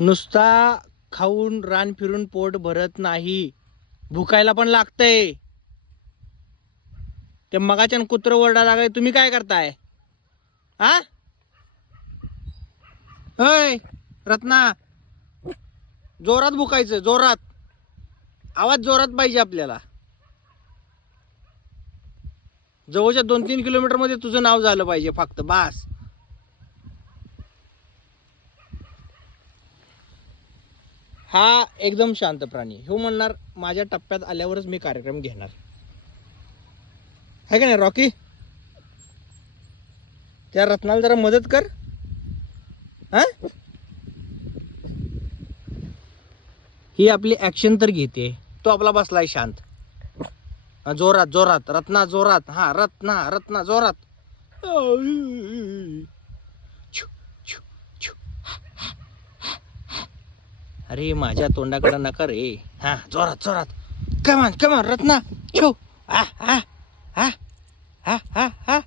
नुसता खाऊन रान फिरून पोट भरत नाही, भुकायला पण लागतंय. ते मगाच्यान कुत्र ओरडा लागले, तुम्ही काय करताय? हा होय रत्ना, जोरात भुकायचं, जोरात आवाज जोरात पाहिजे आपल्याला. जवळच्या 2-3 किलोमीटर मध्ये तुझं नाव झालं पाहिजे फक्त, बास. हा एकदम शांत प्राणी. हो म्हणणार माझ्या टप्प्यात आल्यावरच मी कार्यक्रम घेणार, है का नाही रॉकी? त्या रत्नाला जरा मदत कर. हा ही आपली ऍक्शन तर घेते, तो आपला बसलाय शांत. जोरात जोरात रत्ना, जोरात. हा रत्ना, रत्ना जोरात. अरे माझ्या तोंडाकडे नका रे. हा जोरात जोरात. कमान कमान रत्ना. छो. हा हा हा हा हा.